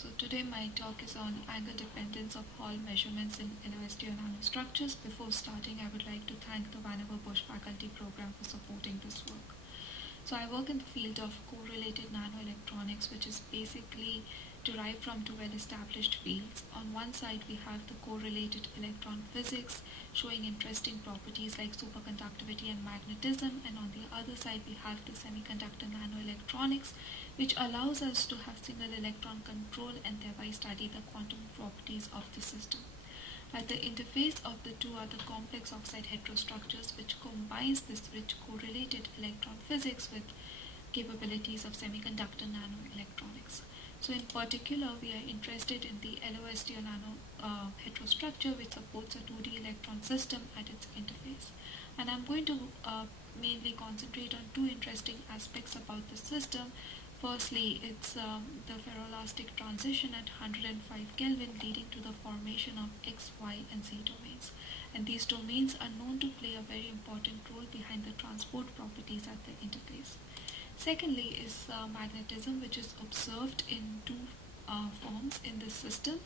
So today my talk is on angle dependence of Hall measurements in LAO nanostructures. Before starting, I would like to thank the Vannevar Bush faculty program for supporting this work. So I work in the field of correlated nanoelectronics, which is basically derived from two well-established fields. On one side we have the correlated electron physics, showing interesting properties like superconductivity and magnetism, and on the other side we have the semiconductor nanoelectronics, which allows us to have single electron control and thereby study the quantum properties of the system. At the interface of the two are the complex oxide heterostructures, which combines this rich correlated electron physics with capabilities of semiconductor nanoelectronics. So in particular, we are interested in the LAO nano heterostructure, which supports a 2D electron system at its interface. And I'm going to mainly concentrate on two interesting aspects about the system. Firstly, it's the ferroelastic transition at 105 Kelvin, leading to the formation of X, Y, and Z domains. And these domains are known to play a very important role behind the transport properties at the interface. Secondly is magnetism, which is observed in two forms in this system.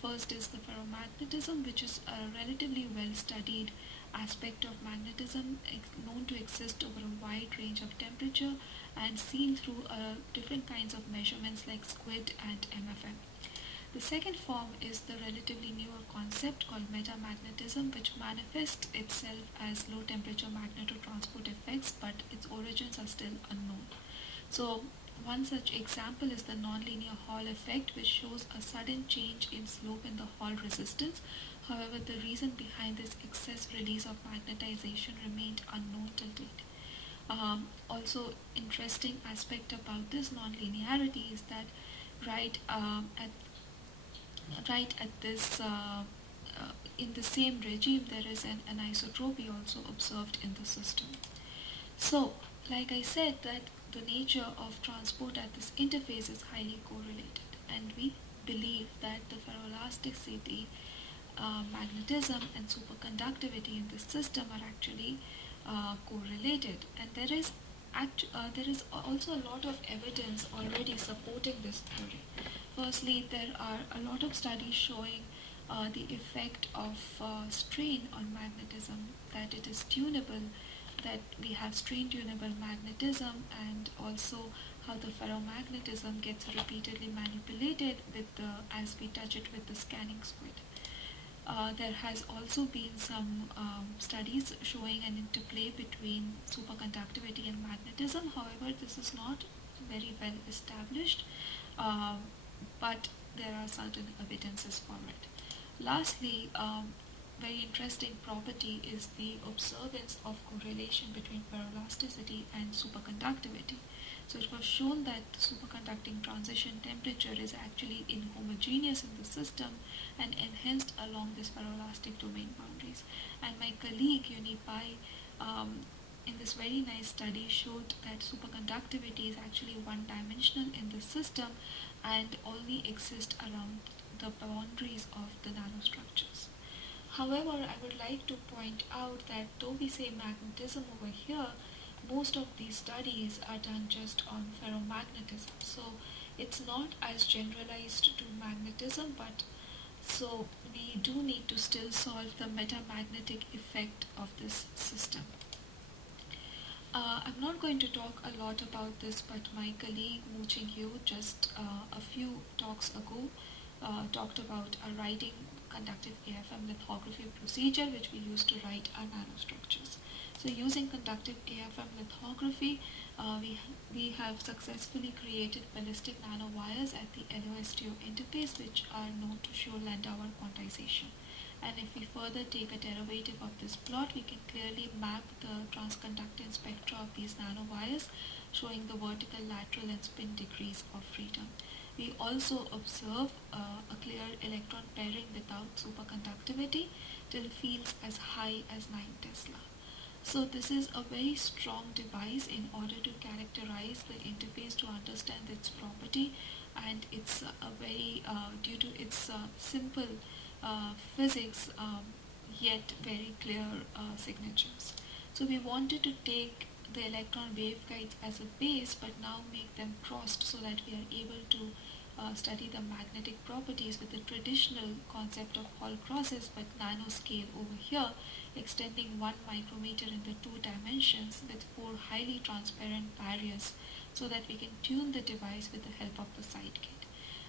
First is the ferromagnetism, which is a relatively well-studied aspect of magnetism, known to exist over a wide range of temperature and seen through different kinds of measurements like squid and MFM. The second form is the relatively newer concept called metamagnetism, which manifests itself as low temperature magnetotransport effects, but its origins are still unknown. So one such example is the Nonlinear Hall effect, which shows a sudden change in slope in the Hall resistance. However, the reason behind this excess release of magnetization remained unknown till date. Also interesting aspect about this nonlinearity is that right at this in the same regime there is an anisotropy also observed in the system. So like I said, that the nature of transport at this interface is highly correlated, and we believe that the ferroelasticity, magnetism, and superconductivity in this system are actually correlated, and there is also a lot of evidence already supporting this theory. Firstly, there are a lot of studies showing the effect of strain on magnetism, that it is tunable, that we have strain tunable magnetism, and also how the ferromagnetism gets repeatedly manipulated with as we touch it with the scanning squid. There has also been some studies showing an interplay between superconductivity and magnetism. However, this is not very well established, but there are certain evidences for it. Lastly, very interesting property is the observance of correlation between ferroelasticity and superconductivity. So it was shown that the superconducting transition temperature is actually inhomogeneous in the system and enhanced along this ferroelastic domain boundaries. And my colleague Uni Pai in this very nice study showed that superconductivity is actually one-dimensional in the system and only exists around the boundaries of the nanostructures. However, I would like to point out that though we say magnetism over here, most of these studies are done just on ferromagnetism. So it's not as generalized to magnetism, but so we do need to still solve the metamagnetic effect of this system. I'm not going to talk a lot about this, but my colleague Mu Ching Yu just a few talks ago talked about a writing conductive AFM lithography procedure which we use to write our nanostructures. So using conductive AFM lithography, we have successfully created ballistic nanowires at the LAO interface, which are known to show Landauer quantization. And if we further take a derivative of this plot, we can clearly map the transconductance spectra of these nanowires, showing the vertical, lateral, and spin degrees of freedom. We also observe a clear electron pairing without superconductivity till fields as high as 9 Tesla. So this is a very strong device in order to characterize the interface, to understand its property, and it's a very due to its simple physics, yet very clear signatures. So we wanted to take the electron waveguides as a base, but now make them crossed so that we are able to study the magnetic properties with the traditional concept of Hall crosses, but nanoscale over here, extending 1 micrometer in the 2 dimensions with 4 highly transparent barriers so that we can tune the device with the help of the side kit.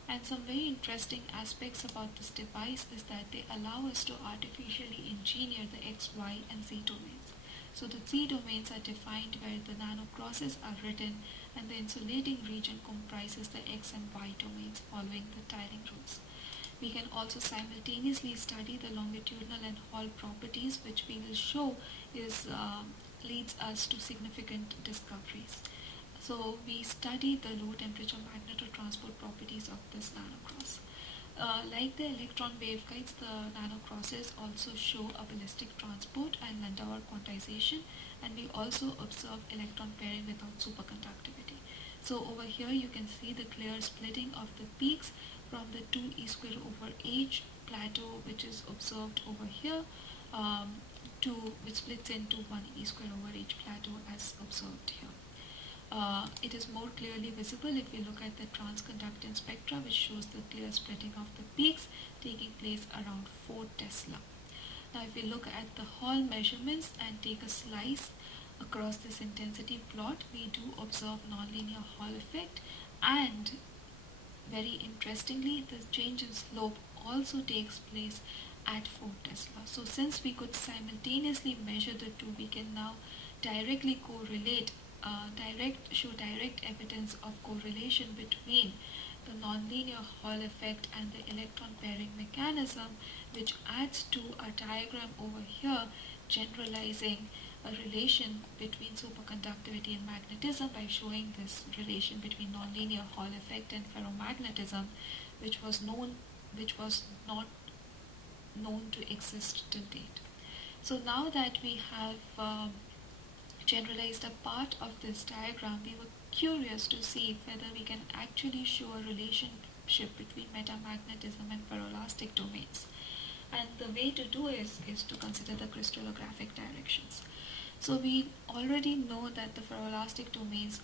And some very interesting aspects about this device is that they allow us to artificially engineer the X, Y, and Z domains. So the Z domains are defined where the nanocrosses are written, and the insulating region comprises the X and Y domains following the tiling rules. We can also simultaneously study the longitudinal and Hall properties, which we will show leads us to significant discoveries. So we study the low temperature magnetotransport properties of this nanocross. Like the electron waveguides, the nanocrosses also show a ballistic transport and Landauer quantization, and we also observe electron pairing without superconductivity. So over here you can see the clear splitting of the peaks from the 2 e square over h plateau, which is observed over here, which splits into 1 e square over h plateau as observed here. It is more clearly visible if we look at the transconductance spectra, which shows the clear splitting of the peaks taking place around 4 Tesla. Now if we look at the Hall measurements and take a slice across this intensity plot, we do observe nonlinear Hall effect, and very interestingly, the change in slope also takes place at 4 Tesla. So since we could simultaneously measure the two, we can now directly correlate show direct evidence of correlation between the nonlinear Hall effect and the electron pairing mechanism, which adds to a diagram over here generalizing a relation between superconductivity and magnetism by showing this relation between nonlinear Hall effect and ferromagnetism, which was not known to exist till date. So now that we have generalized a part of this diagram, we were curious to see whether we can actually show a relationship between metamagnetism and ferroelastic domains. And the way to do is to consider the crystallographic directions. So we already know that the ferroelastic domains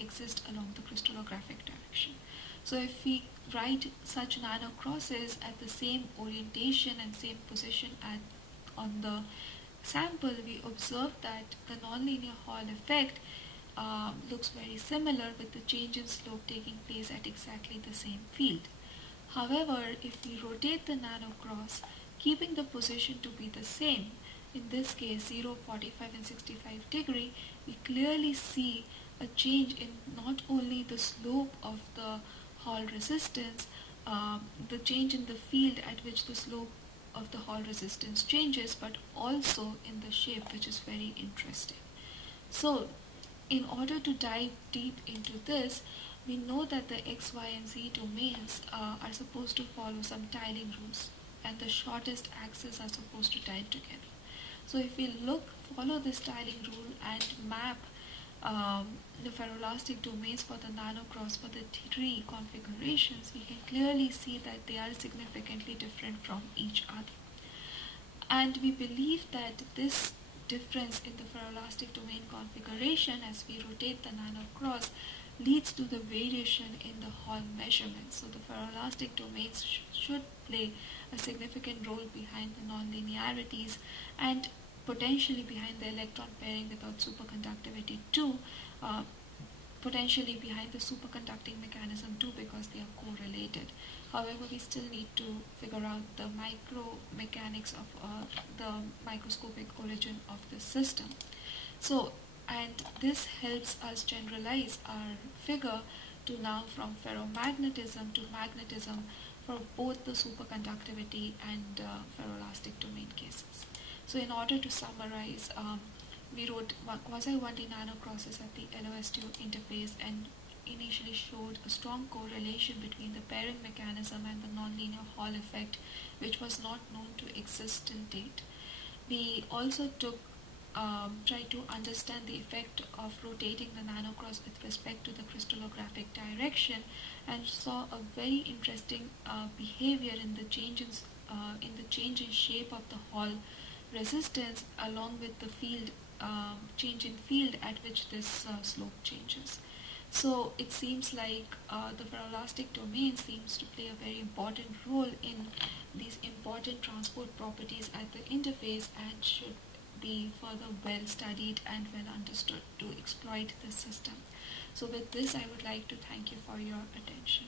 exist along the crystallographic direction. So if we write such nanocrosses at the same orientation and same position on the sample, we observe that the nonlinear Hall effect looks very similar, with the change in slope taking place at exactly the same field. However, if we rotate the nanocross, keeping the position to be the same, in this case 0, 45 and 65 degree, we clearly see a change in not only the slope of the Hall resistance, the change in the field at which the slope of the Hall resistance changes, but also in the shape, which is very interesting. So in order to dive deep into this, we know that the X, Y and Z domains are supposed to follow some tiling rules, and the shortest axes are supposed to tile together. So if we follow this tiling rule and map the ferroelastic domains for the nanocross for the 3 configurations, we can clearly see that they are significantly different from each other. And we believe that this difference in the ferroelastic domain configuration as we rotate the nanocross leads to the variation in the Hall measurements. So the ferroelastic domains should play a significant role behind the nonlinearities and potentially behind the electron pairing without superconductivity too, potentially behind the superconducting mechanism too, because they are correlated. However, we still need to figure out the micromechanics of the microscopic origin of the system. So, and this helps us generalize our figure to now from ferromagnetism to magnetism for both the superconductivity and ferroelastic domain cases. So in order to summarize, we wrote quasi-1D nanocrosses at the LAO-STO interface and initially showed a strong correlation between the pairing mechanism and the nonlinear Hall effect, which was not known to exist till date. We also tried to understand the effect of rotating the nanocross with respect to the crystallographic direction, and saw a very interesting behavior in the change in shape of the Hall resistance along with the field change in field at which this slope changes. So it seems like the ferroelastic domain seems to play a very important role in these important transport properties at the interface, and should be further well studied and well understood to exploit this system. So with this, I would like to thank you for your attention.